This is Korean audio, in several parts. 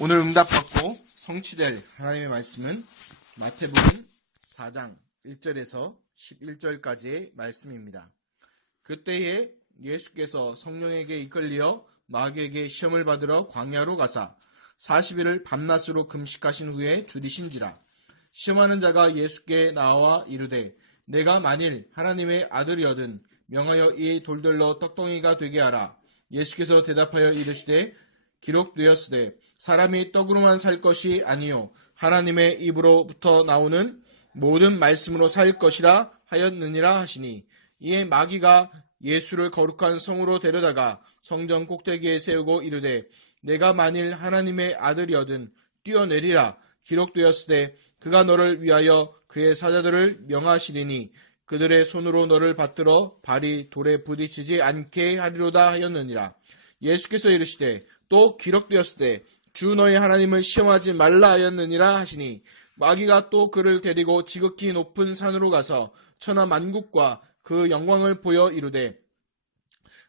오늘 응답받고 성취될 하나님의 말씀은 마태복음 4장 1절에서 11절까지의 말씀입니다. 그때에 예수께서 성령에게 이끌려 마귀에게 시험을 받으러 광야로 가사 40일을 밤낮으로 금식하신 후에 줄이신지라. 시험하는 자가 예수께 나와 이르되 내가 만일 하나님의 아들이거든 명하여 이 돌들로 떡덩이가 되게 하라. 예수께서 대답하여 이르시되 기록되었으되 사람이 떡으로만 살 것이 아니요 하나님의 입으로부터 나오는 모든 말씀으로 살 것이라 하였느니라 하시니, 이에 마귀가 예수를 거룩한 성으로 데려다가 성전 꼭대기에 세우고 이르되 내가 만일 하나님의 아들이거든 뛰어내리라. 기록되었으되 그가 너를 위하여 그의 사자들을 명하시리니 그들의 손으로 너를 받들어 발이 돌에 부딪히지 않게 하리로다 하였느니라. 예수께서 이르시되 또 기록되었으되 주 너의 하나님을 시험하지 말라 하였느니라 하시니, 마귀가 또 그를 데리고 지극히 높은 산으로 가서 천하 만국과 그 영광을 보여 이르되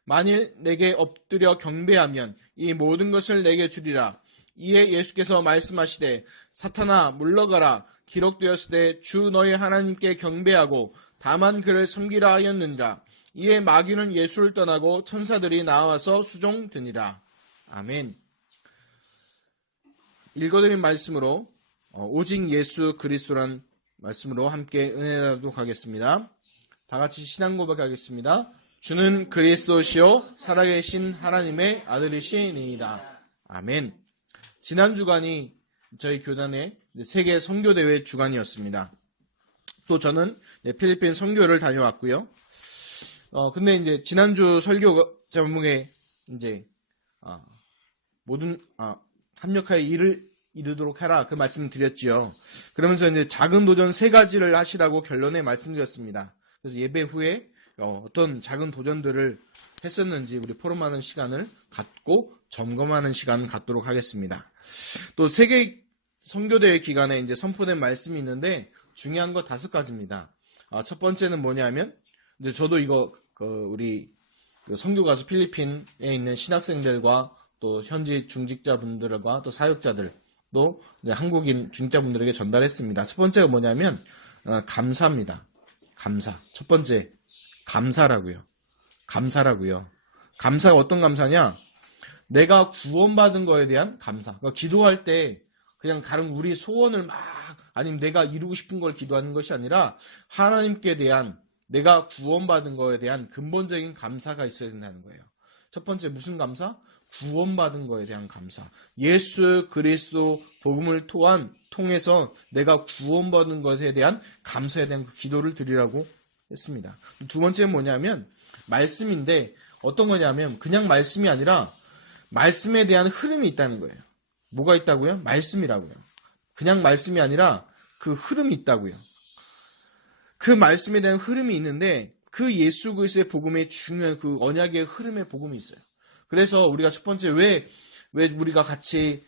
만일 내게 엎드려 경배하면 이 모든 것을 내게 주리라. 이에 예수께서 말씀하시되 사탄아 물러가라. 기록되었으되 주 너의 하나님께 경배하고 다만 그를 섬기라 하였느니라. 이에 마귀는 예수를 떠나고 천사들이 나와서 수종드니라. 아멘. 읽어드린 말씀으로 오직 예수 그리스도란 말씀으로 함께 은혜 나누도록 하겠습니다. 다같이 신앙 고백하겠습니다. 주는 그리스도시요 살아계신 하나님의 아들이시니이다. 아멘. 지난 주간이 저희 교단의 세계 선교대회 주간이었습니다. 또 저는 필리핀 선교를 다녀왔고요. 근데 이제 지난주 설교 제목에 이제 모든 합력하여 일을 이루도록 해라, 그 말씀을 드렸지요. 그러면서 이제 작은 도전 3가지를 하시라고 결론에 말씀드렸습니다. 그래서 예배 후에 어떤 작은 도전들을 했었는지 우리 포럼하는 시간을 갖고 점검하는 시간을 갖도록 하겠습니다. 또 세계 선교대회 기간에 이제 선포된 말씀이 있는데 중요한 거 5가지입니다. 첫 번째는 뭐냐면 이제 저도 이거 우리 선교 가서 필리핀에 있는 신학생들과 또 현지 중직자분들과 또 사역자들 또 한국인 중직자분들에게 전달했습니다. 첫 번째가 뭐냐면 감사입니다. 감사. 첫 번째 감사라고요. 감사라고요. 감사가 어떤 감사냐? 내가 구원받은 거에 대한 감사. 그러니까 기도할 때 그냥 다른 우리 소원을 아니면 내가 이루고 싶은 걸 기도하는 것이 아니라 하나님께 대한, 내가 구원받은 거에 대한 근본적인 감사가 있어야 된다는 거예요. 첫 번째 무슨 감사? 구원받은 거에 대한 감사. 예수 그리스도 복음을 통해서 내가 구원받은 것에 대한 감사에 대한 그 기도를 드리라고 했습니다. 두 번째는 뭐냐면 말씀인데, 어떤 거냐면 그냥 말씀이 아니라 말씀에 대한 흐름이 있다는 거예요. 뭐가 있다고요? 말씀이라고요. 그냥 말씀이 아니라 그 흐름이 있다고요. 그 말씀에 대한 흐름이 있는데 그 예수 그리스도의 복음의 중요한 그 언약의 흐름의 복음이 있어요. 그래서 우리가 첫 번째 왜 우리가 같이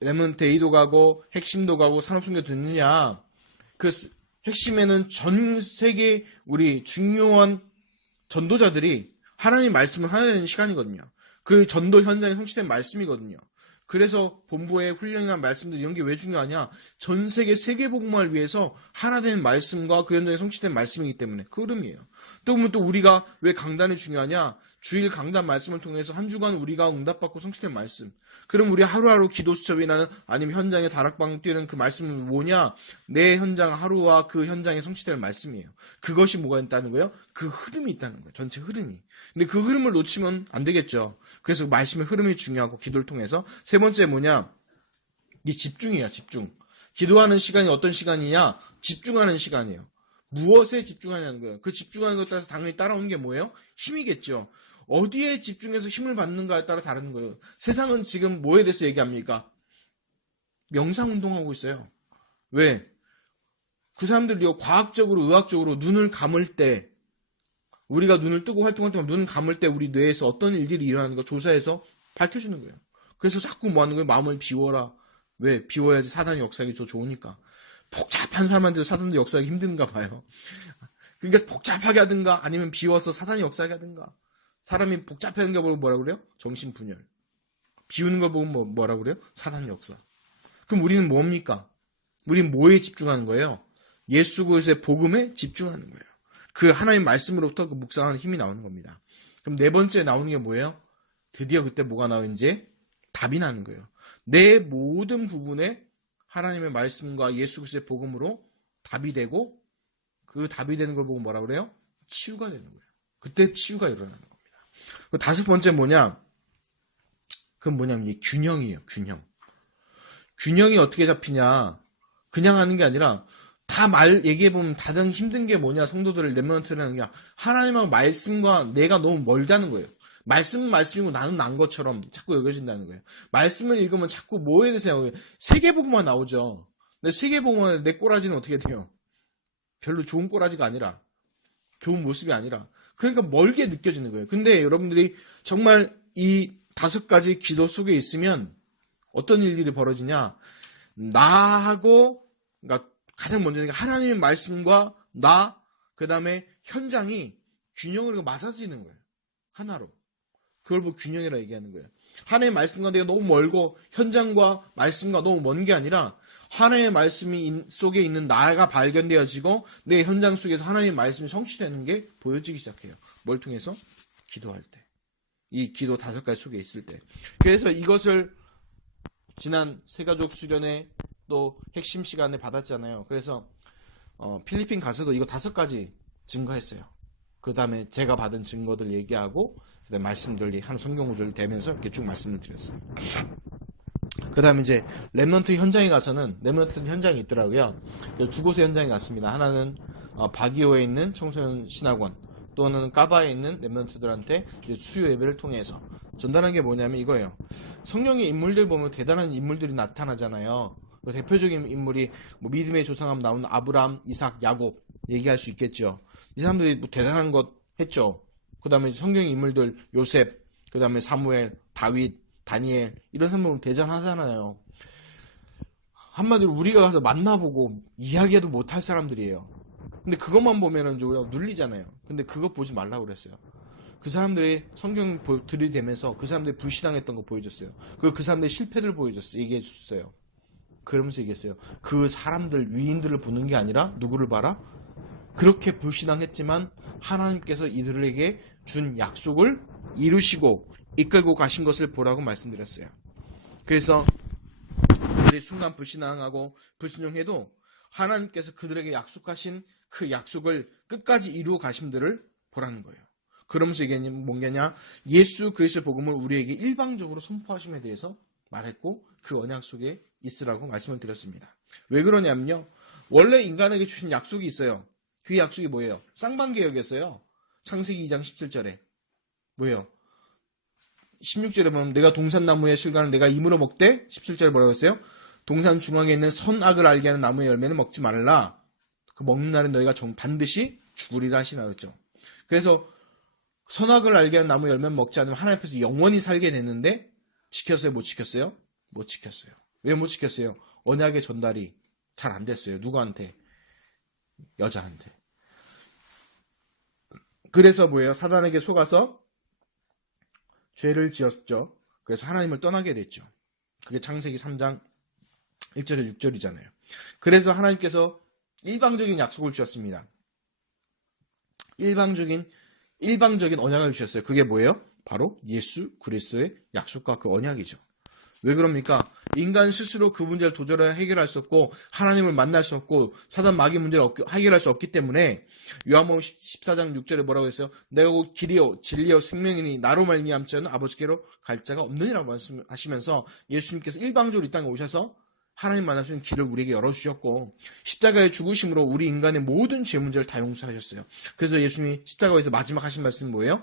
레몬데이도 가고 핵심도 가고 산업선교 듣느냐. 그 핵심에는 전 세계 우리 중요한 전도자들이 하나님 말씀을 하야 되는 시간이거든요. 그 전도 현장에 성취된 말씀이거든요. 그래서 본부의 훈련이나 말씀들 이런 게 왜 중요하냐? 전 세계 세계복음화를 위해서 하나 되는 말씀과 그 현장에 성취된 말씀이기 때문에 그 흐름이에요. 또 보면 또 우리가 왜 강단이 중요하냐? 주일 강단 말씀을 통해서 한 주간 우리가 응답받고 성취된 말씀. 그럼 우리 하루하루 기도 수첩이나 아니면 현장에 다락방 뛰는 그 말씀은 뭐냐? 내 현장 하루와 그 현장에 성취될 말씀이에요. 그것이 뭐가 있다는 거예요? 그 흐름이 있다는 거예요. 전체 흐름이. 근데 그 흐름을 놓치면 안 되겠죠. 그래서 말씀의 흐름이 중요하고 기도를 통해서. 세 번째 뭐냐? 이 집중이야, 집중. 기도하는 시간이 어떤 시간이냐? 집중하는 시간이에요. 무엇에 집중하냐는 거예요. 그 집중하는 것에 따라서 당연히 따라오는 게 뭐예요? 힘이겠죠. 어디에 집중해서 힘을 받는가에 따라 다른 거예요. 세상은 지금 뭐에 대해서 얘기합니까? 명상운동하고 있어요. 왜? 그 사람들이요, 과학적으로, 의학적으로 눈을 감을 때, 우리가 눈을 뜨고 활동할 때 눈을 감을 때 우리 뇌에서 어떤 일들이 일어나는 거 조사해서 밝혀주는 거예요. 그래서 자꾸 뭐 하는 거예요? 마음을 비워라. 왜? 비워야지 사단의 역사하기 더 좋으니까. 복잡한 사람한테도 사단의 역사하기 힘든가 봐요. 그러니까 복잡하게 하든가 아니면 비워서 사단의 역사하게 하든가. 사람이 복잡한 게 뭐라고 그래요? 정신분열. 비우는 걸 보고 뭐라고 그래요? 사단 역사. 그럼 우리는 뭡니까? 우리는 뭐에 집중하는 거예요? 예수 그리스도의 복음에 집중하는 거예요. 그 하나님 말씀으로부터 그 묵상하는 힘이 나오는 겁니다. 그럼 네 번째 나오는 게 뭐예요? 드디어 그때 뭐가 나와요? 이제 답이 나는 거예요. 내 모든 부분에 하나님의 말씀과 예수 그리스도의 복음으로 답이 되고 그 답이 되는 걸 보고 뭐라 그래요? 치유가 되는 거예요. 그때 치유가 일어나는 겁니다. 그 다섯 번째 뭐냐? 그건 뭐냐면 이 균형이에요. 균형. 균형이 어떻게 잡히냐? 그냥 하는 게 아니라 다 얘기해보면 가장 힘든 게 뭐냐? 성도들을 렘넌트라는 게 하나님하고 말씀과 내가 너무 멀다는 거예요. 말씀은 말씀이고 나는 난 것처럼 자꾸 여겨진다는 거예요. 말씀을 읽으면 자꾸 뭐에 대해서 생각해요? 세계복음만 나오죠. 근데 세계복음만 내 꼬라지는 어떻게 돼요? 별로 좋은 꼬라지가 아니라 좋은 모습이 아니라 그러니까 멀게 느껴지는 거예요. 근데 여러분들이 정말 이 다섯 가지 기도 속에 있으면 어떤 일들이 벌어지냐? 나하고 그러니까 가장 먼저 하나님의 말씀과 나 그다음에 현장이 균형으로 맞아지는 거예요. 하나로. 그걸 보고 균형이라 얘기하는 거예요. 하나님의 말씀과 내가 너무 멀고 현장과 말씀과 너무 먼 게 아니라 하나님의 말씀이 속에 있는 나가 발견되어지고 내 현장 속에서 하나님의 말씀이 성취되는 게 보여지기 시작해요. 뭘 통해서? 기도할 때. 이 기도 다섯 가지 속에 있을 때. 그래서 이것을 지난 새가족 수련회 또 핵심 시간에 받았잖아요. 그래서 필리핀 가서도 이거 다섯 가지 증거했어요. 그 다음에 제가 받은 증거들 얘기하고 그다음에 말씀들이 한 성경 구절을 대면서 이렇게 쭉 말씀을 드렸어요. 그 다음에 이제 렘넌트 현장에 가서는 렘넌트 현장이 있더라고요. 그래서 두 곳의 현장에 갔습니다. 하나는 바기오에 있는 청소년 신학원 또는 까바에 있는 렘넌트들한테 수요 예배를 통해서 전달한 게 뭐냐면 이거예요. 성경의 인물들 보면 대단한 인물들이 나타나잖아요. 대표적인 인물이 뭐 믿음의 조상함 나오는 아브람, 이삭, 야곱 얘기할 수 있겠죠. 이 사람들이 뭐 대단한 것 했죠. 그 다음에 성경의 인물들 요셉, 그 다음에 사무엘, 다윗, 다니엘 이런 사람들은 대단하잖아요. 한마디로 우리가 가서 만나보고 이야기해도 못할 사람들이에요. 근데 그것만 보면은 좀 눌리잖아요. 근데 그것 보지 말라고 그랬어요. 그 사람들이 성경 들이대면서 그 사람들이 불신앙했던 거 보여줬어요. 그 사람들의 실패를 보여줬어요. 얘기해 줬어요. 그러면서 얘기했어요. 그 사람들 위인들을 보는 게 아니라 누구를 봐라? 그렇게 불신앙했지만 하나님께서 이들에게 준 약속을 이루시고 이끌고 가신 것을 보라고 말씀드렸어요. 그래서 그들이 순간 불신앙하고 불순종해도 하나님께서 그들에게 약속하신 그 약속을 끝까지 이루어 가심들을 보라는 거예요. 그러면서 이게 뭐냐? 예수 그리스도의 복음을 우리에게 일방적으로 선포하심에 대해서 말했고 그 언약 속에 있으라고 말씀을 드렸습니다. 왜 그러냐면요. 원래 인간에게 주신 약속이 있어요. 그 약속이 뭐예요? 쌍방개혁이었어요. 창세기 2장 17절에. 뭐예요? 16절에 보면 내가 동산나무의 실과는 내가 임으로 먹되 17절에 뭐라고 했어요? 동산 중앙에 있는 선악을 알게 하는 나무의 열매는 먹지 말라. 그 먹는 날은 너희가 반드시 죽으리라 하시나 그랬죠. 그래서 선악을 알게 하는 나무 열매는 먹지 않으면 하나님 앞에서 영원히 살게 됐는데 지켰어요? 못 지켰어요? 못 지켰어요. 왜 못 지켰어요? 언약의 전달이 잘 안 됐어요. 누구한테? 여자한테. 그래서 뭐예요? 사단에게 속아서 죄를 지었죠. 그래서 하나님을 떠나게 됐죠. 그게 창세기 3장 1절에 6절이잖아요. 그래서 하나님께서 일방적인 약속을 주셨습니다. 일방적인 언약을 주셨어요. 그게 뭐예요? 바로 예수 그리스도의 약속과 그 언약이죠. 왜 그럽니까? 인간 스스로 그 문제를 도저히 해결할 수 없고 하나님을 만날 수 없고 사단 마귀 문제를 해결할 수 없기 때문에 요한복음 14장 6절에 뭐라고 했어요? 내가 곧 길이요 진리요 생명이니 나로 말미암지 않은 아버지께로 갈 자가 없느니라고 말씀하시면서 예수님께서 일방적으로 이 땅에 오셔서 하나님 만날 수 있는 길을 우리에게 열어주셨고 십자가의 죽으심으로 우리 인간의 모든 죄 문제를 다 용서하셨어요. 그래서 예수님이 십자가에서 마지막 하신 말씀은 뭐예요?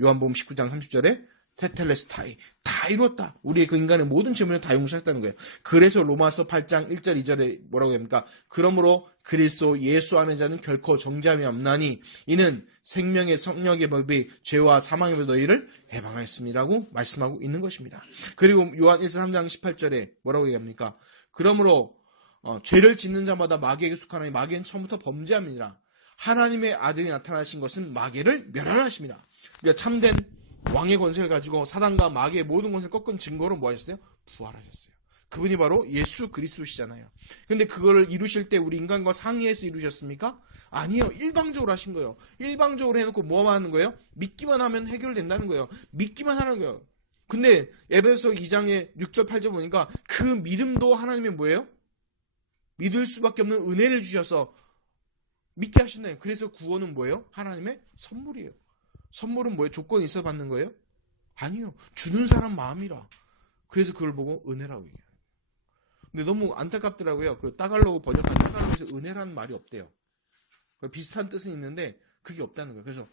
요한복음 19장 30절에 테텔레스타이 다 이뤘다. 우리의 그 인간의 모든 죄 문제를 다 용서했다는 거예요. 그래서 로마서 8장 1절 2절에 뭐라고 합니까? 그러므로 그리스도 예수 안에 자는 결코 정죄함이 없나니 이는 생명의 성령의 법이 죄와 사망의 법 너희를 해방하였음이라고 말씀하고 있는 것입니다. 그리고 요한 1서 3장 18절에 뭐라고 얘기합니까? 그러므로 죄를 짓는 자마다 마귀에게 속하나니 마귀는 처음부터 범죄함이니라. 하나님의 아들이 나타나신 것은 마귀를 멸하라 하십니다. 그러니까 참된 왕의 권세를 가지고 사단과 마귀의 모든 권세를 꺾은 증거로 뭐 하셨어요? 부활하셨어요. 그분이 바로 예수 그리스도시잖아요. 근데 그거를 이루실 때 우리 인간과 상의해서 이루셨습니까? 아니요. 일방적으로 하신 거예요. 일방적으로 해놓고 뭐만 하는 거예요? 믿기만 하면 해결된다는 거예요. 믿기만 하는 거예요. 근데 에베소 2장의 6절 8절 보니까 그 믿음도 하나님의 뭐예요? 믿을 수밖에 없는 은혜를 주셔서 믿게 하신다요. 그래서 구원은 뭐예요? 하나님의 선물이에요. 선물은 뭐예요? 조건이 있어 받는 거예요? 아니요. 주는 사람 마음이라. 그래서 그걸 보고 은혜라고 얘기해요. 근데 너무 안타깝더라고요. 그 따갈로그 번역한 따갈로그에서 은혜라는 말이 없대요. 비슷한 뜻은 있는데 그게 없다는 거예요. 그래서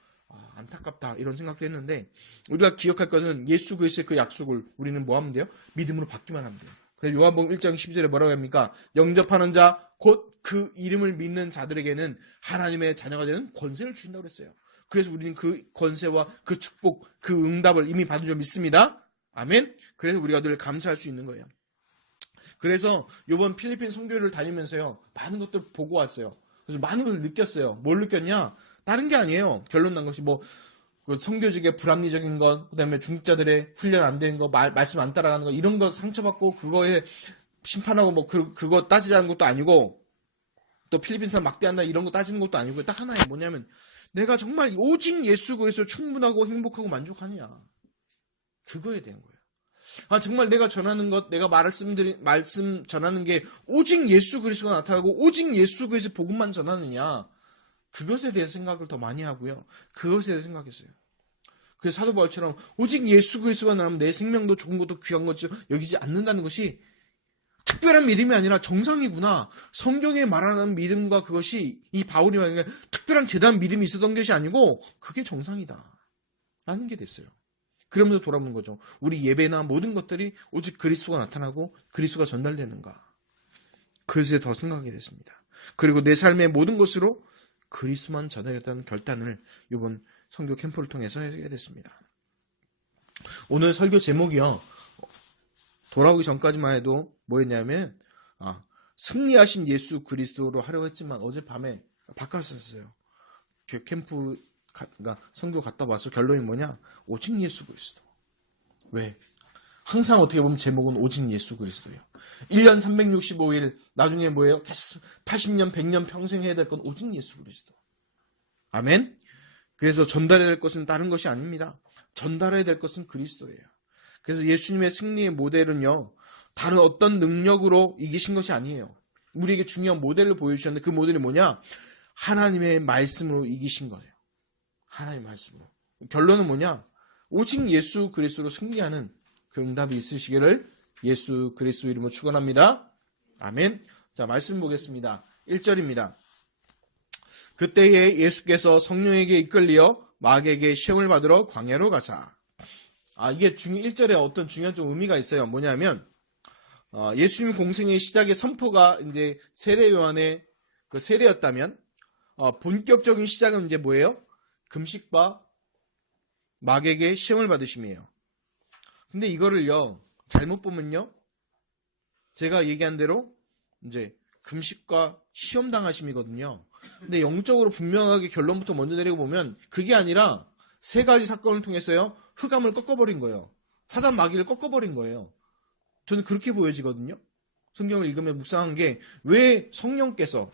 안타깝다 이런 생각도 했는데 우리가 기억할 것은 예수 그리스도의 그 약속을 우리는 뭐 하면 돼요? 믿음으로 받기만 하면 돼요. 그래서 요한복음 1장 12절에 뭐라고 합니까? 영접하는 자 곧 그 이름을 믿는 자들에게는 하나님의 자녀가 되는 권세를 주신다고 그랬어요. 그래서 우리는 그 권세와 그 축복, 그 응답을 이미 받은 줄 믿습니다. 아멘. 그래서 우리가 늘 감사할 수 있는 거예요. 그래서 이번 필리핀 선교를 다니면서요, 많은 것들 보고 왔어요. 그래서 많은 걸 느꼈어요. 뭘 느꼈냐? 다른 게 아니에요. 결론 난 것이 그 선교직의 불합리적인 것, 그다음에 중직자들의 훈련 안 되는 거, 말씀 안 따라가는 거, 이런 거 상처받고 그거에 심판하고 그거 따지자는 것도 아니고, 또 필리핀 사람 막대한다 이런 거 따지는 것도 아니고, 딱 하나예요. 뭐냐면 내가 정말 오직 예수 그리스도 충분하고 행복하고 만족하느냐. 그거에 대한 거예요. 정말 내가 전하는 것, 내가 말씀 전하는 게 오직 예수 그리스도가 나타나고 오직 예수 그리스도 복음만 전하느냐. 그것에 대해 생각을 더 많이 하고요. 그것에 대해 생각했어요. 그래서 사도 바울처럼 오직 예수 그리스도가 나면 내 생명도 좋은 것도 귀한 것도 여기지 않는다는 것이 특별한 믿음이 아니라 정상이구나. 성경에 말하는 믿음과 그것이 이 바울이 말하는 특별한 대단한 믿음이 있었던 것이 아니고 그게 정상이다. 라는 게 됐어요. 그러면서 돌아보는 거죠. 우리 예배나 모든 것들이 오직 그리스도가 나타나고 그리스도가 전달되는가. 그것에 더 생각하게 됐습니다. 그리고 내 삶의 모든 것으로 그리스도만 전하겠다는 결단을 이번 선교 캠프를 통해서 하게 됐습니다. 오늘 설교 제목이요. 돌아오기 전까지만 해도 뭐였냐면 승리하신 예수 그리스도로 하려고 했지만 어젯밤에 바꿨었어요. 캠프 선교 갔다 와서 결론이 뭐냐? 오직 예수 그리스도. 왜? 항상 어떻게 보면 제목은 오직 예수 그리스도예요. 1년 365일 나중에 뭐예요? 계속 80년 100년 평생 해야 될 건 오직 예수 그리스도. 아멘. 그래서 전달해야 될 것은 다른 것이 아닙니다. 전달해야 될 것은 그리스도예요. 그래서 예수님의 승리의 모델은요, 다른 어떤 능력으로 이기신 것이 아니에요. 우리에게 중요한 모델을 보여주셨는데 그 모델이 뭐냐? 하나님의 말씀으로 이기신 거예요. 하나님의 말씀으로. 결론은 뭐냐? 오직 예수 그리스도로 승리하는 그 응답이 있으시기를 예수 그리스도 이름으로 축원합니다. 아멘. 자, 말씀 보겠습니다. 1절입니다. 그때에 예수께서 성령에게 이끌리어 마귀에게 시험을 받으러 광야로 가사. 이게 1절에 어떤 중요한 좀 의미가 있어요. 뭐냐면, 예수님 공생의 시작의 선포가 이제 세례 요한의 그 세례였다면, 본격적인 시작은 이제 뭐예요? 금식과 마귀에게 시험을 받으심이에요. 근데 이거를요, 잘못 보면요, 제가 얘기한 대로 이제 금식과 시험 당하심이거든요. 근데 영적으로 분명하게 결론부터 먼저 내리고 보면 그게 아니라 세 가지 사건을 통해서요, 흑암을 꺾어버린 거예요. 사단 마귀를 꺾어버린 거예요. 저는 그렇게 보여지거든요. 성경을 읽으면 묵상한 게 왜 성령께서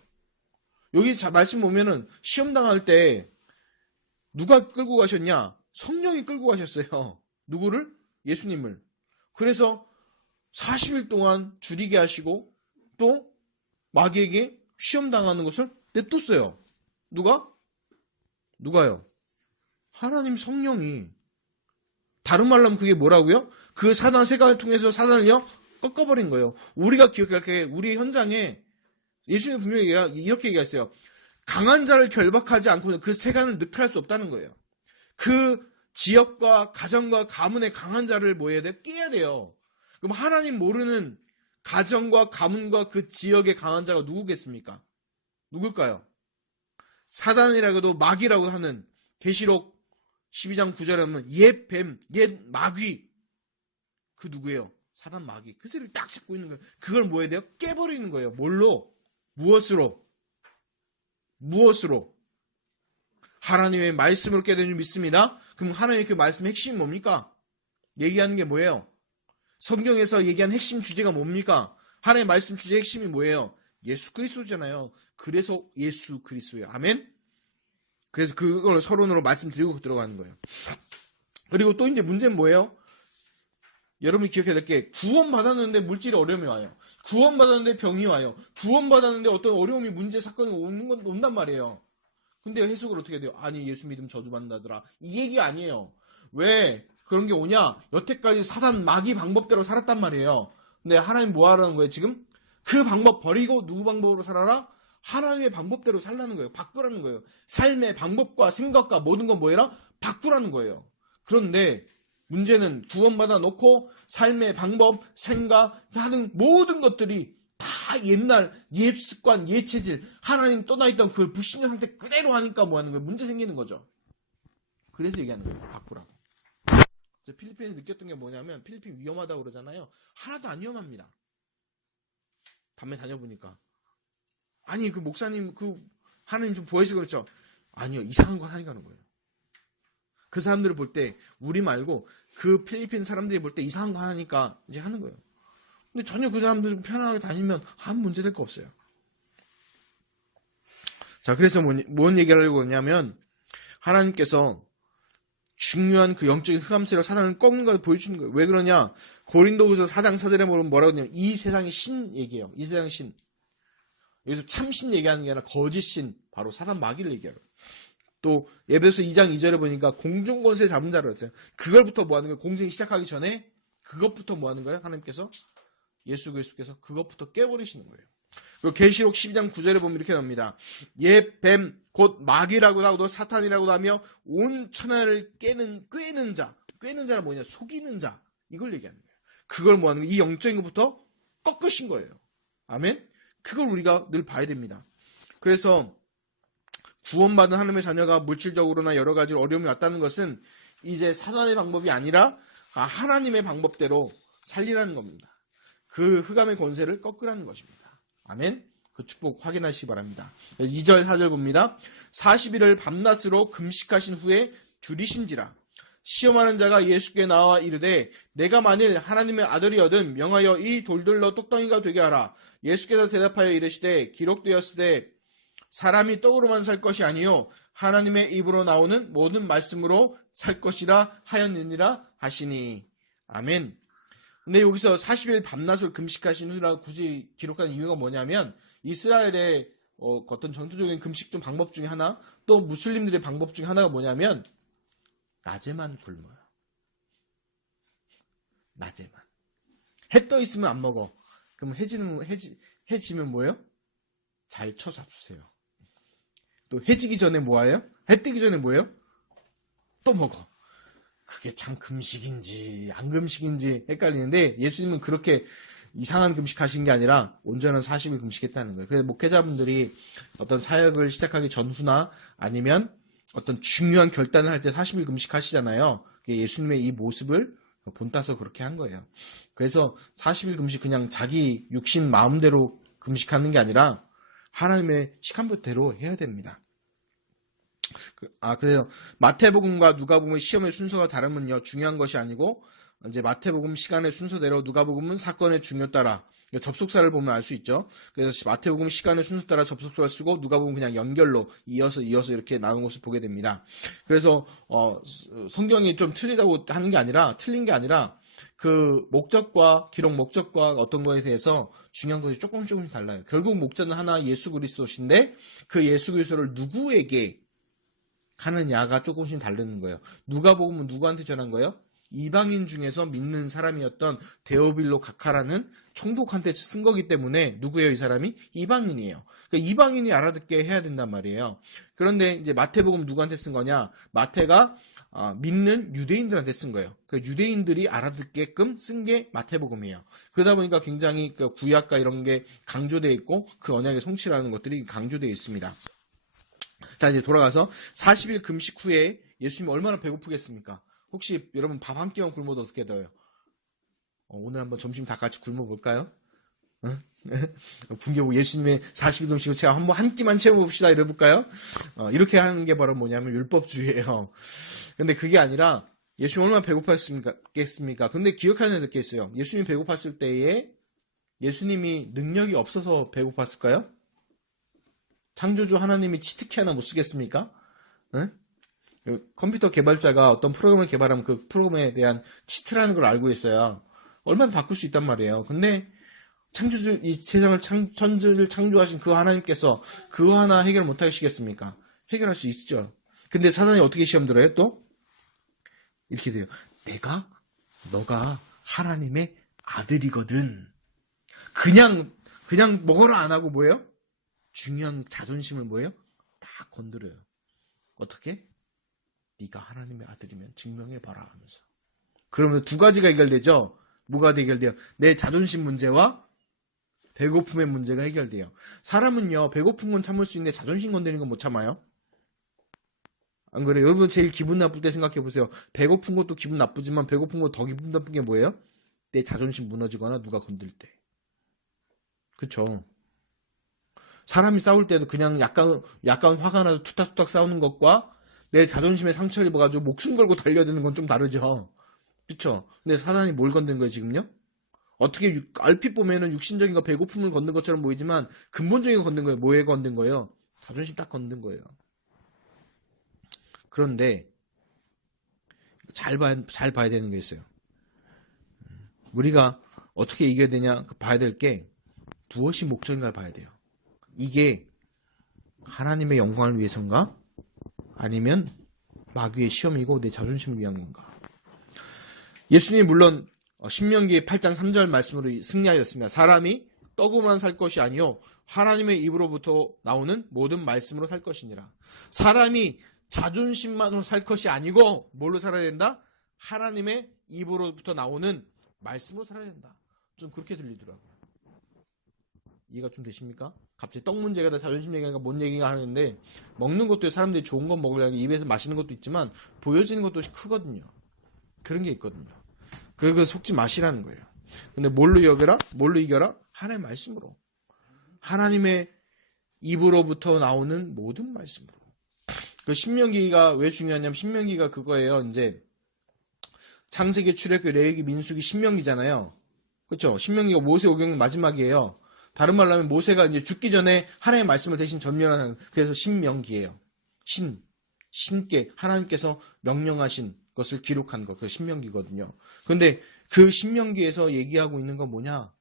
여기 말씀 보면은 시험 당할 때 누가 끌고 가셨냐? 성령이 끌고 가셨어요. 누구를? 예수님을. 그래서 40일 동안 줄이게 하시고 또 마귀에게 시험 당하는 것을 냅뒀어요. 누가요? 하나님 성령이. 다른 말로 하면 그게 뭐라고요? 그 사단 세간을 통해서 사단을요 꺾어버린 거예요. 우리가 기억할 게 우리 현장에 예수님 분명히 이렇게 얘기했어요. 강한 자를 결박하지 않고는 그 세간을 늑탈할 수 없다는 거예요. 그 지역과 가정과 가문의 강한 자를 뭐 해야 돼요? 깨야 돼요. 그럼 하나님 모르는 가정과 가문과 그 지역의 강한 자가 누구겠습니까? 누굴까요? 사단이라고도 마귀라고 하는 계시록 12장 9절에 하면 옛 뱀, 옛 마귀. 그 누구예요? 사단 마귀. 그 새를 딱 잡고 있는 거예요. 그걸 뭐 해야 돼요? 깨버리는 거예요. 뭘로? 무엇으로? 하나님의 말씀으로 깨닫는 줄 믿습니다. 그럼 하나님의 그 말씀의 핵심이 뭡니까? 얘기하는 게 뭐예요? 성경에서 얘기한 핵심 주제가 뭡니까? 하나님의 말씀 주제 핵심이 뭐예요? 예수 그리스도잖아요. 그래서 예수 그리스도예요. 아멘? 그래서 그걸 서론으로 말씀드리고 들어가는 거예요. 그리고 또 이제 문제는 뭐예요? 여러분이 기억해야 될 게 구원받았는데 물질의 어려움이 와요. 구원받았는데 병이 와요. 구원받았는데 어떤 어려움이 문제 사건이 온단 말이에요. 근데 해석을 어떻게 돼요? 아니 예수 믿으면 저주받는다더라. 이 얘기 아니에요. 왜 그런 게 오냐? 여태까지 사단 마귀 방법대로 살았단 말이에요. 근데 하나님 뭐 하라는 거예요 지금? 그 방법 버리고 누구 방법으로 살아라? 하나님의 방법대로 살라는 거예요. 바꾸라는 거예요. 삶의 방법과 생각과 모든 건 뭐해라? 바꾸라는 거예요. 그런데 문제는 구원받아 놓고 삶의 방법, 생각 하는 모든 것들이 다 옛날 옛 습관, 옛 체질, 하나님 떠나있던 그 불신의 상태 그대로 하니까 뭐 하는 거예요? 문제 생기는 거죠. 그래서 얘기하는 거예요. 바꾸라고. 필리핀에 느꼈던 게 뭐냐면 필리핀 위험하다고 그러잖아요. 하나도 안 위험합니다. 밤에 다녀보니까. 아니 그 목사님 하나님 좀 보여서 그렇죠. 아니요. 이상한 거 하니까는 거예요. 그 사람들을 볼 때 우리 말고 그 필리핀 사람들이 볼 때 이상한 거 하니까 이제 하는 거예요. 근데 전혀 그 사람들 편안하게 다니면 아무 문제 될 거 없어요. 자, 그래서 뭔 얘기를 하려고 하냐면 하나님께서 중요한 그 영적인 흑암세력 사단을 꺾는 걸 보여주는 거예요. 왜 그러냐? 고린도후서 4장 4절에 보면 뭐라고 하냐면 이 세상의 신 얘기예요. 이 세상의 신. 여기서 참신 얘기하는 게 아니라 거짓 신, 바로 사단 마귀를 얘기하는 거예요. 또 에베소 2장 2절에 보니까 공중권세 잡은 자를 했어요. 그걸부터 뭐 하는 거예요? 공생이 시작하기 전에 그것부터 뭐 하는 거예요? 하나님께서 예수 그리스도께서 그것부터 깨버리시는 거예요. 그리고 계시록 12장 9절에 보면 이렇게 나옵니다. 옛 뱀 곧 마귀라고도 하고 사탄이라고도 하며 온 천하를 꿰는 자. 꿰는 자는 뭐냐? 속이는 자. 이걸 얘기하는 거예요. 그걸 뭐 하는 거예요? 이 영적인 것부터 꺾으신 거예요. 아멘? 그걸 우리가 늘 봐야 됩니다. 그래서 구원받은 하나님의 자녀가 물질적으로나 여러 가지로 어려움이 왔다는 것은 이제 사단의 방법이 아니라 하나님의 방법대로 살리라는 겁니다. 그 흑암의 권세를 꺾으라는 것입니다. 아멘. 그 축복 확인하시기 바랍니다. 2절 4절 봅니다. 40일을 밤낮으로 금식하신 후에 줄이신지라 시험하는 자가 예수께 나와 이르되 내가 만일 하나님의 아들이거든 명하여 이 돌들로 똑덩이가 되게 하라. 예수께서 대답하여 이르시되 기록되었으되 사람이 떡으로만 살 것이 아니요 하나님의 입으로 나오는 모든 말씀으로 살 것이라 하였느니라 하시니. 아멘. 근데 여기서 40일 밤낮을 금식하신 후라 굳이 기록하는 이유가 뭐냐면 이스라엘의 어떤 전통적인 금식 좀 방법 중에 하나, 또 무슬림들의 방법 중에 하나가 뭐냐면 낮에만 굶어요. 낮에만. 해 떠 있으면 안 먹어. 그럼 해지면 뭐예요? 잘 쳐서 잡수세요. 또 해지기 전에 뭐예요? 해 뜨기 전에 뭐예요? 또 먹어. 그게 참 금식인지 안 금식인지 헷갈리는데 예수님은 그렇게 이상한 금식하신 게 아니라 온전한 40일 금식했다는 거예요. 그래서 목회자분들이 어떤 사역을 시작하기 전후나 아니면 어떤 중요한 결단을 할 때 40일 금식하시잖아요. 예수님의 이 모습을 본따서 그렇게 한 거예요. 그래서 40일 금식 그냥 자기 육신 마음대로 금식하는 게 아니라 하나님의 시간표대로 해야 됩니다. 그래서 마태복음과 누가복음의 시험의 순서가 다르면요 중요한 것이 아니고 이제 마태복음 시간의 순서대로 누가복음은 사건의 중요 따라 접속사를 보면 알 수 있죠. 그래서 마태복음 시간의 순서 따라 접속사를 쓰고 누가복음 그냥 연결로 이어서 이렇게 나오는 것을 보게 됩니다. 그래서 성경이 좀 틀리다고 하는 게 아니라 틀린 게 아니라 그 목적과 기록 목적과 어떤 거에 대해서 중요한 것이 조금씩 달라요. 결국 목적은 하나 예수 그리스도신데 그 예수 그리스도를 누구에게 하느냐가 조금씩 다르는 거예요. 누가복음은 누구한테 전한 거예요? 이방인 중에서 믿는 사람이었던 데오빌로 가카라는 총독한테 쓴 거기 때문에 누구예요? 이 사람이? 이방인이에요. 그러니까 이방인이 알아듣게 해야 된단 말이에요. 그런데 이제 마태복음 누구한테 쓴 거냐? 마태가 믿는 유대인들한테 쓴 거예요. 그 유대인들이 알아듣게끔 쓴 게 마태복음이에요. 그러다 보니까 굉장히 그 구약과 이런 게 강조되어 있고 그 언약의 성취라는 것들이 강조되어 있습니다. 자, 이제 돌아가서 40일 금식 후에 예수님이 얼마나 배고프겠습니까? 혹시 여러분 밥 한 끼만 굶어도 어떻게 돼요? 오늘 한번 점심 다 같이 굶어볼까요? 응? 분개보 예수님의 40일 음식을 제가 한번 한 끼만 채워봅시다 이래볼까요? 이렇게 하는 게 바로 뭐냐면 율법주의예요. 근데 그게 아니라 예수님 얼마나 배고팠겠습니까? 근데 기억하는 게 있어요. 예수님이 배고팠을 때에 예수님이 능력이 없어서 배고팠을까요? 창조주 하나님이 치트키 하나 못 쓰겠습니까? 응? 컴퓨터 개발자가 어떤 프로그램을 개발하면 그 프로그램에 대한 치트라는 걸 알고 있어야 얼마나 바꿀 수 있단 말이에요. 근데 창조주, 이 세상을 천지를 창조하신 그 하나님께서 그거 하나 해결 못 하시겠습니까? 해결할 수 있죠. 근데 사단이 어떻게 시험 들어요? 또 이렇게 돼요. 너가 하나님의 아들이거든. 그냥 먹어라 안 하고 뭐예요? 중요한 자존심을 뭐예요? 다 건드려요. 어떻게? 네가 하나님의 아들이면 증명해봐라 하면서. 그러면 두 가지가 해결되죠? 뭐가 해결돼요? 내 자존심 문제와 배고픔의 문제가 해결돼요. 사람은요, 배고픈 건 참을 수 있는데 자존심 건드리는 건 못 참아요. 안 그래요? 여러분 제일 기분 나쁠 때 생각해 보세요. 배고픈 것도 기분 나쁘지만 배고픈 거 더 기분 나쁜 게 뭐예요? 내 자존심 무너지거나 누가 건들 때. 그쵸? 사람이 싸울 때도 그냥 약간 화가 나서 투닥투닥 싸우는 것과 내 자존심에 상처를 입어가지고 목숨 걸고 달려드는 건 좀 다르죠. 그쵸? 근데 사단이 뭘 건든 거예요, 지금요? 어떻게 얼핏 보면은 육신적인 거 배고픔을 건든 것처럼 보이지만 근본적인 거 건든 거예요. 뭐에 건든 거예요? 자존심 딱 건든 거예요. 그런데 잘 봐야 되는 게 있어요. 우리가 어떻게 이겨야 되냐 봐야 될 게 무엇이 목적인가를 봐야 돼요. 이게 하나님의 영광을 위해서인가? 아니면 마귀의 시험이고 내 자존심을 위한 건가? 예수님이 물론 신명기 8장 3절 말씀으로 승리하셨습니다. 사람이 떡으로만 살 것이 아니요 하나님의 입으로부터 나오는 모든 말씀으로 살 것이니라. 사람이 자존심만으로 살 것이 아니고 뭘로 살아야 된다? 하나님의 입으로부터 나오는 말씀으로 살아야 된다. 좀 그렇게 들리더라고요. 이해가 좀 되십니까? 갑자기 떡 문제가 다 자존심 얘기가 뭔 얘기가 하는데 먹는 것도 사람들이 좋은 거 먹으려고 입에서 마시는 것도 있지만 보여지는 것도 크거든요. 그런 게 있거든요. 그거 속지 마시라는 거예요. 근데 뭘로 이겨라? 하나님의 말씀으로. 하나님의 입으로부터 나오는 모든 말씀으로. 그 신명기가 왜 중요하냐면 신명기가 그거예요. 이제 창세기, 출애굽기, 레위기, 민수기, 신명기잖아요. 그렇죠? 신명기가 모세오경 마지막이에요. 다른 말로 하면 모세가 이제 죽기 전에 하나님의 말씀을 대신 전면하는 그래서 신명기예요. 신께 하나님께서 명령하신 것을 기록한 것, 그 신명기거든요. 그런데 그 신명기에서 얘기하고 있는 건 뭐냐?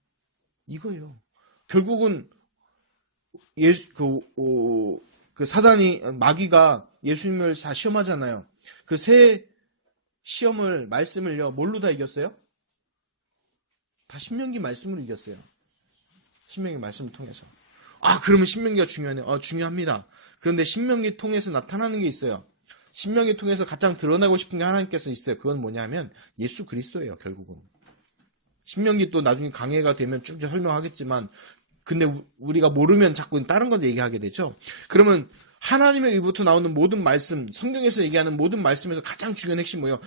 이거예요. 결국은 그 사단이 마귀가 예수님을 다 시험하잖아요. 그 세 시험을 말씀을요 뭘로 다 이겼어요? 다 신명기 말씀으로 이겼어요. 신명기 말씀을 통해서. 그러면 신명기가 중요하네요. 중요합니다. 그런데 신명기 통해서 나타나는 게 있어요. 신명기 통해서 가장 드러나고 싶은 게 하나님께서 있어요. 그건 뭐냐면 예수 그리스도예요. 결국은. 신명기 또 나중에 강해가 되면 쭉 설명하겠지만 근데 우리가 모르면 자꾸 다른 것 얘기하게 되죠. 그러면 하나님의 입부터 나오는 모든 말씀, 성경에서 얘기하는 모든 말씀에서 가장 중요한 핵심이 뭐예요?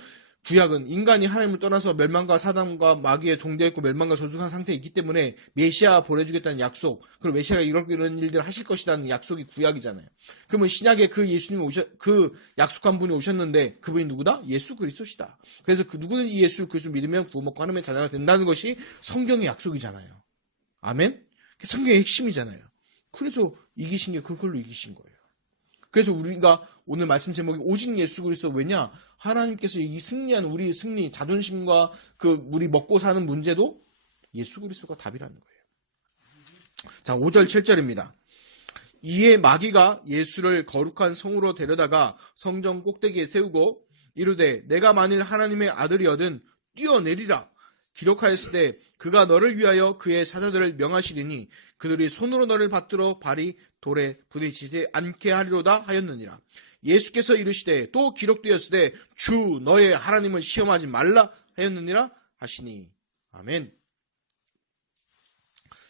구약은 인간이 하나님을 떠나서 멸망과 사단과 마귀의 동대했고 멸망과 저주한 상태에 있기 때문에 메시아 보내주겠다는 약속, 그리고 메시아가 이런 일들을 하실 것이라는 약속이 구약이잖아요. 그러면 신약에 그 예수님이 그 약속한 분이 오셨는데 그분이 누구다? 예수 그리스도시다. 그래서 그 누구는 이 예수 그리스도 믿으면 구원받고 하나님의 자녀가 된다는 것이 성경의 약속이잖아요. 아멘? 성경의 핵심이잖아요. 그래서 이기신 게 그걸로 이기신 거예요. 그래서 우리가 오늘 말씀 제목이 오직 예수 그리스도 왜냐? 하나님께서 이 승리한 우리 승리, 자존심과 그 우리 먹고 사는 문제도 예수 그리스도가 답이라는 거예요. 자, 5절 7절입니다. 이에 마귀가 예수를 거룩한 성으로 데려다가 성전 꼭대기에 세우고 이르되 내가 만일 하나님의 아들이거든 뛰어내리라. 기록하였을 때 그가 너를 위하여 그의 사자들을 명하시리니 그들이 손으로 너를 받들어 발이 돌에 부딪히지 않게 하리로다 하였느니라. 예수께서 이르시되 또 기록되었을 때 주 너의 하나님을 시험하지 말라 하였느니라 하시니. 아멘.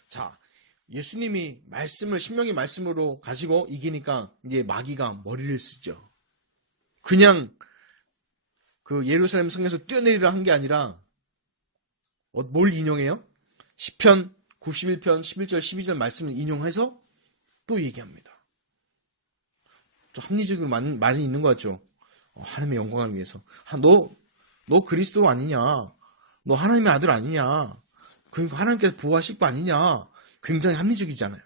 자, 예수님이 말씀을 신명기 말씀으로 가지고 이기니까 이제 마귀가 머리를 쓰죠. 그냥 그 예루살렘 성에서 뛰어내리라 한 게 아니라 뭘 인용해요? 시편 91편 11절 12절 말씀을 인용해서 또 얘기합니다. 좀 합리적으로 많이 있는 것 같죠. 하나님의 영광을 위해서. 너 그리스도 아니냐? 너 하나님의 아들 아니냐? 그러니까 하나님께서 보호하실 거 아니냐? 굉장히 합리적이잖아요.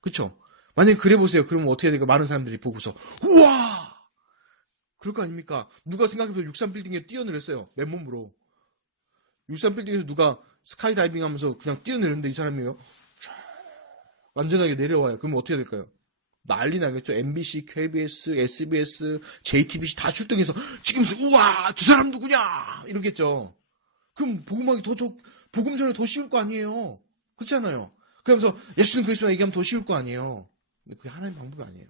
그렇죠? 만약에 그래 보세요. 그러면 어떻게 될까? 많은 사람들이 보고서 우와! 그럴 거 아닙니까? 누가 생각해보면 63빌딩에 뛰어내렸어요. 맨몸으로. 63빌딩에서 누가 스카이다이빙 하면서 그냥 뛰어내렸는데 이 사람이요. 안전하게 내려와요. 그러면 어떻게 될까요? 난리 나겠죠. MBC, KBS, SBS, JTBC 다 출동해서 지금 우와! 저 사람 누구냐! 이러겠죠. 그럼 복음하기 복음 전에 더 쉬울 거 아니에요. 그렇잖아요. 그러면서 예수는 그리스도라 얘기하면 더 쉬울 거 아니에요. 근데 그게 하나님 방법이 아니에요.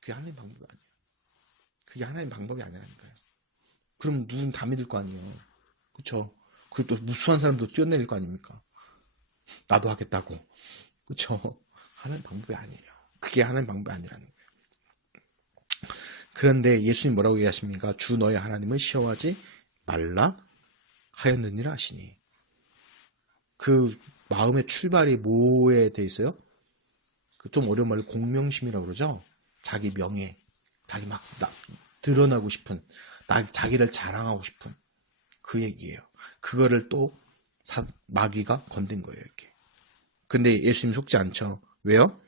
그게 하나님 방법이 아니에요. 그게 하나님 방법이 아니라니까요. 그럼 누군 다 믿을 거 아니에요. 그렇죠? 그리고 또 무수한 사람도 뛰어내릴 거 아닙니까? 나도 하겠다고. 그렇죠? 하나님 방법이 아니에요. 그게 하나님 방법이 아니라는 거예요. 그런데 예수님 뭐라고 얘기하십니까? 주 너의 하나님을 시험하지 말라 하였느니라 하시니. 그 마음의 출발이 뭐에 돼 있어요? 그 좀 어려운 말로 공명심이라고 그러죠? 자기 명예, 자기 막 드러나고 싶은, 자기를 자랑하고 싶은 그 얘기예요. 그거를 또 마귀가 건든 거예요, 이렇게. 근데 예수님 속지 않죠. 왜요?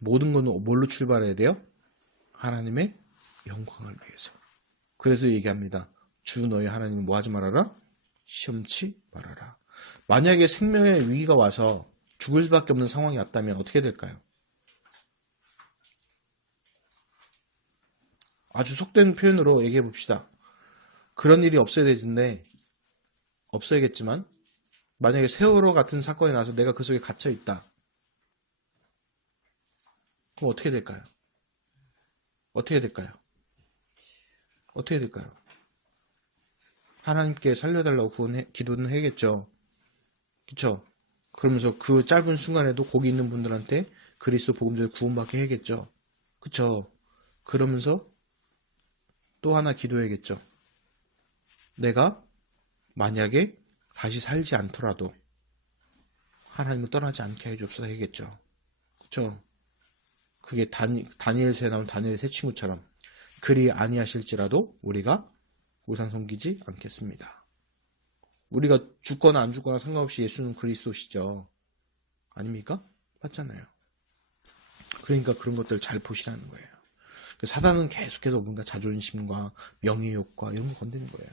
모든 건 뭘로 출발해야 돼요? 하나님의 영광을 위해서. 그래서 얘기합니다. 주 너희 하나님은 뭐 하지 말아라? 시험치 말아라. 만약에 생명의 위기가 와서 죽을 수밖에 없는 상황이 왔다면 어떻게 될까요? 아주 속된 표현으로 얘기해 봅시다. 그런 일이 없어야겠지만 만약에 세월호 같은 사건이 나서 내가 그 속에 갇혀 있다. 그럼 어떻게 될까요? 어떻게 될까요? 어떻게 될까요? 하나님께 살려달라고 기도는 해야겠죠. 그쵸? 그러면서 그 짧은 순간에도 거기 있는 분들한테 그리스도 복음을 구원받게 해야겠죠. 그쵸? 그러면서 또 하나 기도해야겠죠. 내가 만약에 다시 살지 않더라도 하나님을 떠나지 않게 해줍소서 해야겠죠. 그쵸? 그게 다니엘서에 나온 다니엘 세 친구처럼 그리 아니하실지라도 우리가 우상 섬기지 않겠습니다. 우리가 죽거나 안 죽거나 상관없이 예수는 그리스도시죠. 아닙니까? 맞잖아요. 그러니까 그런 것들을 잘 보시라는 거예요. 사단은 계속해서 뭔가 자존심과 명예욕과 이런 거 건드는 거예요.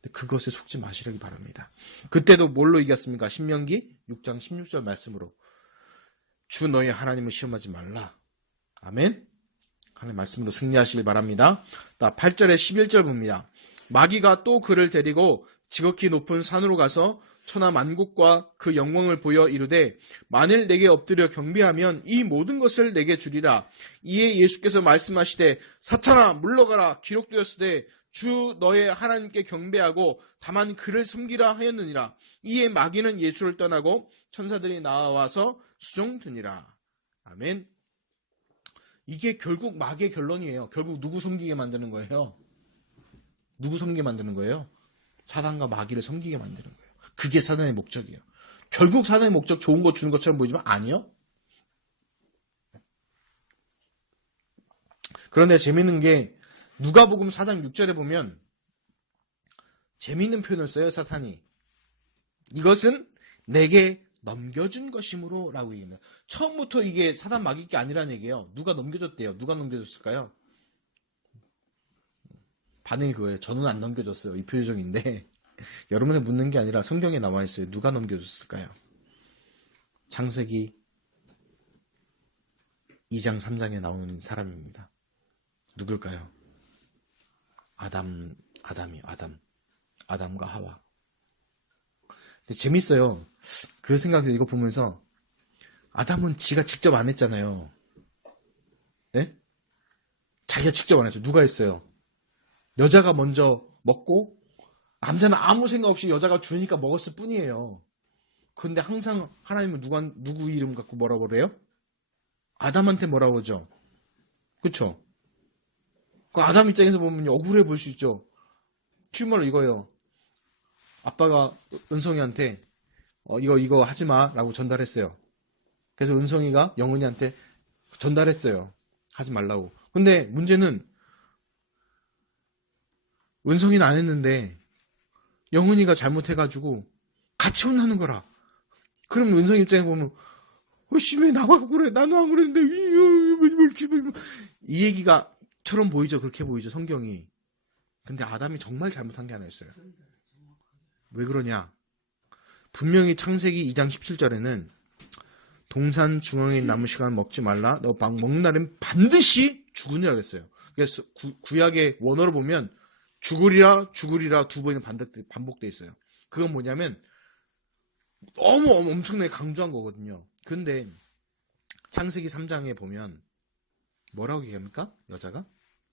근데 그것에 속지 마시라기 바랍니다. 그때도 뭘로 이겼습니까? 신명기 6장 16절 말씀으로 주 너희 하나님을 시험하지 말라. 아멘. 하나님 말씀으로 승리하시길 바랍니다. 8절에 11절 봅니다. 마귀가 또 그를 데리고 지극히 높은 산으로 가서 천하 만국과 그 영광을 보여 이르되 만일 내게 엎드려 경배하면 이 모든 것을 내게 주리라. 이에 예수께서 말씀하시되 사탄아 물러가라. 기록되었으되 주 너의 하나님께 경배하고 다만 그를 섬기라 하였느니라. 이에 마귀는 예수를 떠나고 천사들이 나와서 수종드니라. 아멘. 이게 결국 마귀의 결론이에요. 결국 누구 섬기게 만드는 거예요? 누구 섬기게 만드는 거예요? 사단과 마귀를 섬기게 만드는 거예요. 그게 사단의 목적이에요. 결국 사단의 목적 좋은 거 주는 것처럼 보이지만 아니요. 그런데 재밌는 게 누가복음 4장 6절에 보면 재밌는 표현을 써요. 사탄이. 이것은 내게 넘겨준 것이므로 라고 얘기합니다. 처음부터 이게 사단 마귀 게 아니라는 얘기예요. 누가 넘겨줬대요. 누가 넘겨줬을까요? 반응이 그거예요. 저는 안 넘겨줬어요. 이 표정인데 여러분이 묻는 게 아니라 성경에 나와 있어요. 누가 넘겨줬을까요? 창세기 2장 3장에 나오는 사람입니다. 누굴까요? 아담과 하와. 근데 재밌어요. 그 생각에서 이거 보면서 아담은 지가 직접 안 했잖아요. 네? 자기가 직접 안 했죠. 누가 했어요? 여자가 먼저 먹고 남자는 아무 생각 없이 여자가 주니까 먹었을 뿐이에요. 그런데 항상 하나님은 누구 이름 갖고 뭐라고 그래요? 아담한테 뭐라고 그러죠? 그쵸? 그 아담 입장에서 보면 억울해 볼 수 있죠. 쉬운 말로 이거예요. 아빠가 은성이한테 이거 하지 마라고 전달했어요. 그래서 은성이가 영은이한테 전달했어요. 하지 말라고. 근데 문제는 은성이는 안 했는데 영은이가 잘못해가지고 같이 혼나는 거라. 그럼 은성이 입장에 보면 왜 나하고 그래? 나는 안 그랬는데 이 얘기가처럼 보이죠. 그렇게 보이죠. 성경이. 근데 아담이 정말 잘못한 게 하나 있어요. 왜 그러냐? 분명히 창세기 2장 17절에는 동산 중앙에 있는 나무 시간 먹지 말라. 너 먹는 날엔 반드시 죽으리라 그랬어요. 그래서 구약의 원어로 보면 죽으리라 두 번이 반복돼 있어요. 그건 뭐냐면 너무 엄청나게 강조한 거거든요. 근데 창세기 3장에 보면 뭐라고 얘기합니까? 여자가?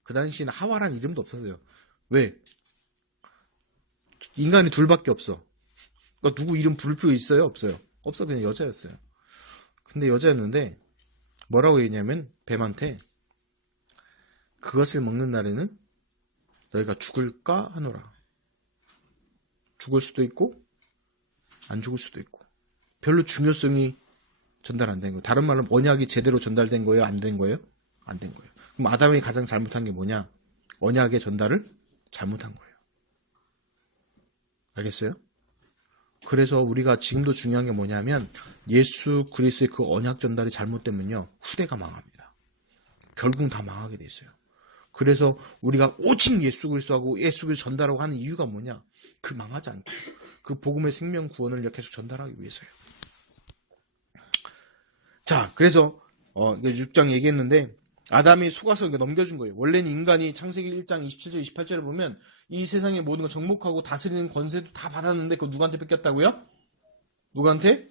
그 당시에는 하와란 이름도 없었어요. 왜? 인간이 둘밖에 없어. 그러니까 누구 이름 부를 필요 있어요? 없어요? 없어. 그냥 여자였어요. 근데 여자였는데 뭐라고 얘기냐면 뱀한테 그것을 먹는 날에는 너희가 죽을까 하노라. 죽을 수도 있고 안 죽을 수도 있고. 별로 중요성이 전달 안 된 거예요. 다른 말로 언약이 제대로 전달된 거예요? 안 된 거예요? 안 된 거예요. 그럼 아담이 가장 잘못한 게 뭐냐? 언약의 전달을 잘못한 거예요. 알겠어요? 그래서 우리가 지금도 중요한 게 뭐냐면 예수 그리스도의 그 언약 전달이 잘못되면요. 후대가 망합니다. 결국 다 망하게 돼 있어요. 그래서 우리가 오직 예수 그리스도하고 예수 그리스도 전달하고 하는 이유가 뭐냐? 그 망하지 않게. 그 복음의 생명 구원을 계속 전달하기 위해서요. 자, 그래서 6장 얘기했는데 아담이 속아서 넘겨준 거예요. 원래는 인간이 창세기 1장 27절 28절을 보면 이 세상의 모든 걸 정복하고 다스리는 권세도 다 받았는데 그거 누구한테 뺏겼다고요? 누구한테?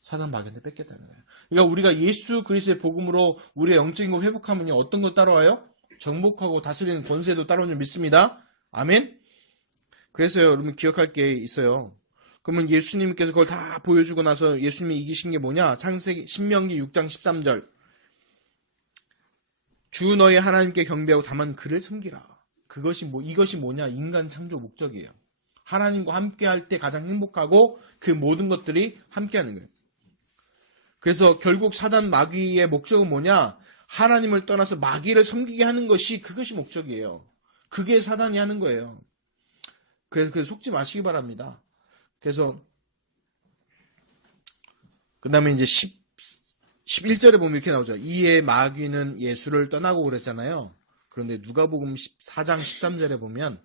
사단 마귀한테 뺏겼다는 거예요. 그러니까 우리가 예수 그리스도의 복음으로 우리의 영적인 걸 회복하면요. 어떤 거 따라와요? 정복하고 다스리는 권세도 따라오는 줄 믿습니다. 아멘? 그래서 여러분 기억할 게 있어요. 그러면 예수님께서 그걸 다 보여주고 나서 예수님이 이기신 게 뭐냐? 창세기 신명기 6장 13절. 주 너의 하나님께 경배하고 다만 그를 섬기라. 이것이 뭐냐? 인간 창조 목적이에요. 하나님과 함께 할 때 가장 행복하고 그 모든 것들이 함께 하는 거예요. 그래서 결국 사단 마귀의 목적은 뭐냐? 하나님을 떠나서 마귀를 섬기게 하는 그것이 목적이에요. 그게 사단이 하는 거예요. 그래서 속지 마시기 바랍니다. 그래서 그 다음에 이제 11절에 보면 이렇게 나오죠. 이에 마귀는 예수를 떠나고 그랬잖아요. 그런데 누가복음 4장 13절에 보면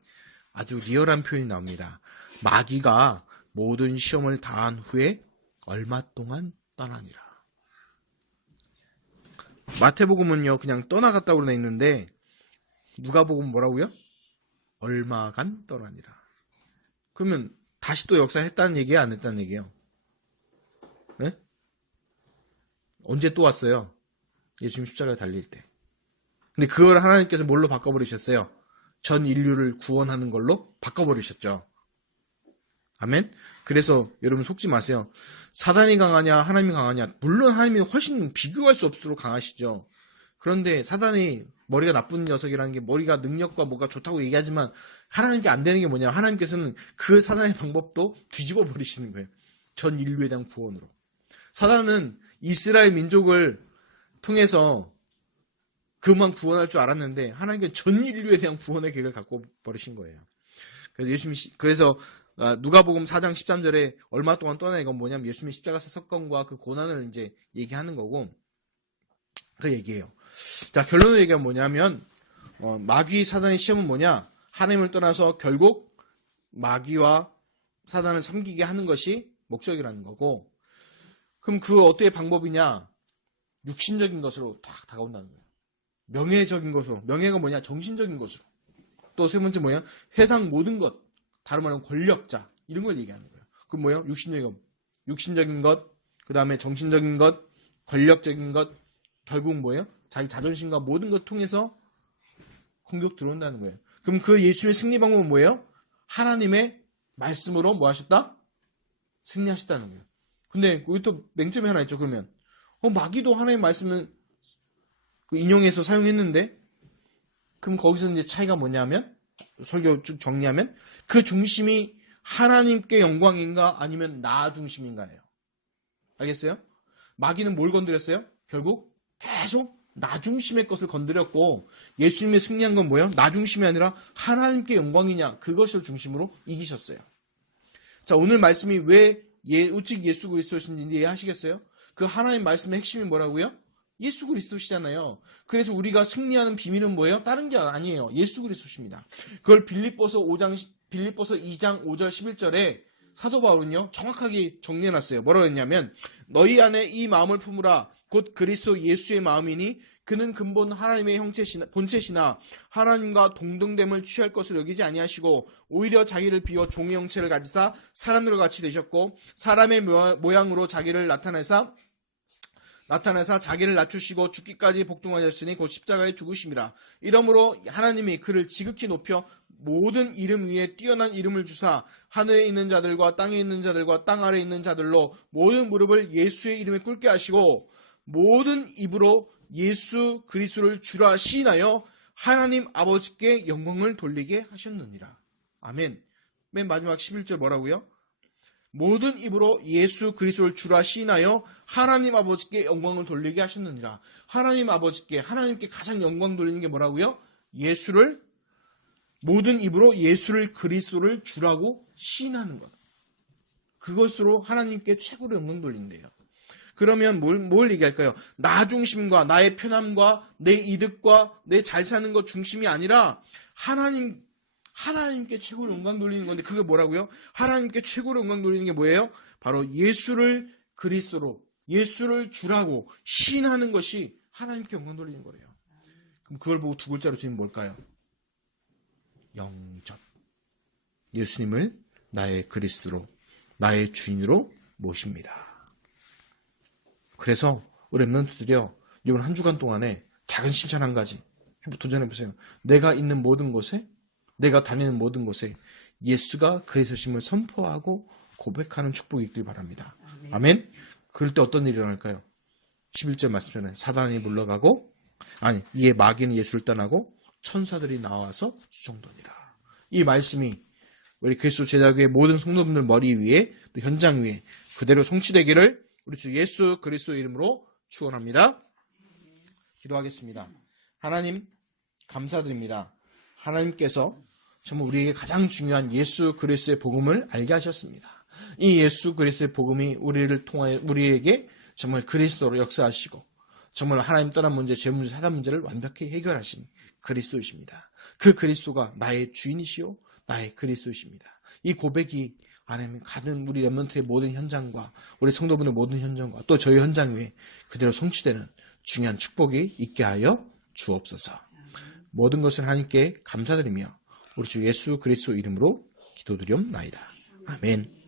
아주 리얼한 표현이 나옵니다. 마귀가 모든 시험을 다한 후에 얼마 동안 떠나니라. 마태복음은요 그냥 떠나갔다고 돼 있는데 누가복음 뭐라고요? 얼마간 떠나니라. 그러면 다시 또 역사했다는 얘기예요? 안 했다는 얘기예요? 네? 언제 또 왔어요? 예수님 십자가에 달릴 때. 근데 그걸 하나님께서 뭘로 바꿔버리셨어요? 전 인류를 구원하는 걸로 바꿔버리셨죠. 아멘? 그래서 여러분 속지 마세요. 사단이 강하냐 하나님이 강하냐. 물론 하나님이 훨씬 비교할 수 없도록 강하시죠. 그런데 사단이 머리가 나쁜 녀석이라는 게 머리가 능력과 뭐가 좋다고 얘기하지만 하나님께 안 되는 게 뭐냐. 하나님께서는 그 사단의 방법도 뒤집어 버리시는 거예요. 전 인류에 대한 구원으로. 사단은 이스라엘 민족을 통해서 그만 구원할 줄 알았는데 하나님께서 전 인류에 대한 구원의 계획을 갖고 버리신 거예요. 그래서 누가복음 4장 13절에 얼마 동안 떠나 이건 뭐냐면 예수님의 십자가 사건과 그 고난을 이제 얘기하는 거고 그 얘기예요. 자, 결론을 얘기하면 뭐냐면 마귀 사단의 시험은 뭐냐? 하나님을 떠나서 결국 마귀와 사단을 섬기게 하는 것이 목적이라는 거고, 그럼 그 어떻게 방법이냐? 육신적인 것으로 딱 다가온다는 거예요. 명예적인 것으로. 명예가 뭐냐? 정신적인 것으로. 또 세 번째 뭐냐? 세상 모든 것. 다른 말로 권력자. 이런 걸 얘기하는 거예요. 그럼 뭐예요? 육신적인 것, 그 다음에 정신적인 것, 권력적인 것, 결국 뭐예요? 자기 자존심과 모든 것 통해서 공격 들어온다는 거예요. 그럼 그 예수님의 승리 방법은 뭐예요? 하나님의 말씀으로 뭐 하셨다? 승리하셨다는 거예요. 근데 여기 또 맹점이 하나 있죠. 그러면 마귀도 하나님의 말씀을 인용해서 사용했는데 그럼 거기서 이제 차이가 뭐냐면 설교 쭉 정리하면 그 중심이 하나님께 영광인가 아니면 나 중심인가예요. 알겠어요? 마귀는 뭘 건드렸어요? 결국 계속 나 중심의 것을 건드렸고 예수님의 승리한 건 뭐예요? 나 중심이 아니라 하나님께 영광이냐 그것을 중심으로 이기셨어요. 자, 오늘 말씀이 왜 오직 예수 그리스도신지 이해하시겠어요? 그 하나님 말씀의 핵심이 뭐라고요? 예수 그리스도시잖아요. 그래서 우리가 승리하는 비밀은 뭐예요? 다른 게 아니에요. 예수 그리스도십니다. 그걸 빌립보서 2장 5절 11절에 사도 바울은요 정확하게 정리해놨어요. 뭐라고 했냐면 너희 안에 이 마음을 품으라 곧 그리스도 예수의 마음이니 그는 근본 하나님의 형체시나 본체시나 하나님과 동등됨을 취할 것을 여기지 아니하시고 오히려 자기를 비워 종의 형체를 가지사 사람들과 같이 되셨고 사람의 모양으로 자기를 나타내사 자기를 낮추시고 죽기까지 복종하셨으니 곧 십자가에 죽으심이라. 이러므로 하나님이 그를 지극히 높여 모든 이름 위에 뛰어난 이름을 주사 하늘에 있는 자들과 땅에 있는 자들과 땅 아래에 있는 자들로 모든 무릎을 예수의 이름에 꿇게 하시고 모든 입으로 예수 그리스도를 주라 시인하여 하나님 아버지께 영광을 돌리게 하셨느니라. 아멘. 맨 마지막 11절 뭐라고요? 모든 입으로 예수 그리스도를 주라 시인하여 하나님 아버지께 영광을 돌리게 하셨느니라. 하나님께 가장 영광 돌리는 게 뭐라고요? 모든 입으로 예수를 그리스도를 주라고 시인하는 것. 그것으로 하나님께 최고로 영광 돌린대요. 그러면 뭘 얘기할까요? 나 중심과 나의 편함과 내 이득과 내 잘 사는 것 중심이 아니라 하나님께 최고로 영광 돌리는 건데 그게 뭐라고요? 하나님께 최고로 영광 돌리는 게 뭐예요? 바로 예수를 그리스도로 예수를 주라고 시인하는 것이 하나님께 영광 돌리는 거래요. 그럼 그걸 보고 두 글자로 지금 뭘까요? 영접. 예수님을 나의 그리스도로 나의 주인으로 모십니다. 그래서 우리 랩런트들이요 이번 한 주간 동안에 작은 실천 한 가지 도전해보세요. 내가 있는 모든 곳에 내가 다니는 모든 곳에 예수가 그리스도심을 선포하고 고백하는 축복이 있길 바랍니다. 아멘. 그럴 때 어떤 일이 일어날까요? 11절 말씀처럼 사단이 물러가고 이에 마귀는 예수를 떠나고 천사들이 나와서 수종도니라. 이 말씀이 우리 그리스도 제자교회 모든 성도분들 머리 위에 또 현장 위에 그대로 성취되기를 우리 주 예수 그리스도 이름으로 축원합니다. 기도하겠습니다. 하나님 감사드립니다. 하나님께서 정말 우리에게 가장 중요한 예수 그리스도의 복음을 알게 하셨습니다. 이 예수 그리스도의 복음이 우리를 통하여 우리에게 정말 그리스도로 역사하시고 정말 하나님 떠난 문제, 죄 문제, 사단 문제를 완벽히 해결하신 그리스도이십니다. 그 그리스도가 나의 주인이시요 나의 그리스도이십니다. 이 고백이 하나님 가든 우리 렘넌트의 모든 현장과 우리 성도분의 모든 현장과 또 저희 현장 위에 그대로 성취되는 중요한 축복이 있게 하여 주옵소서. 모든 것을 하나님께 감사드리며 우리 주 예수 그리스도 이름으로 기도드리옵나이다. 아멘.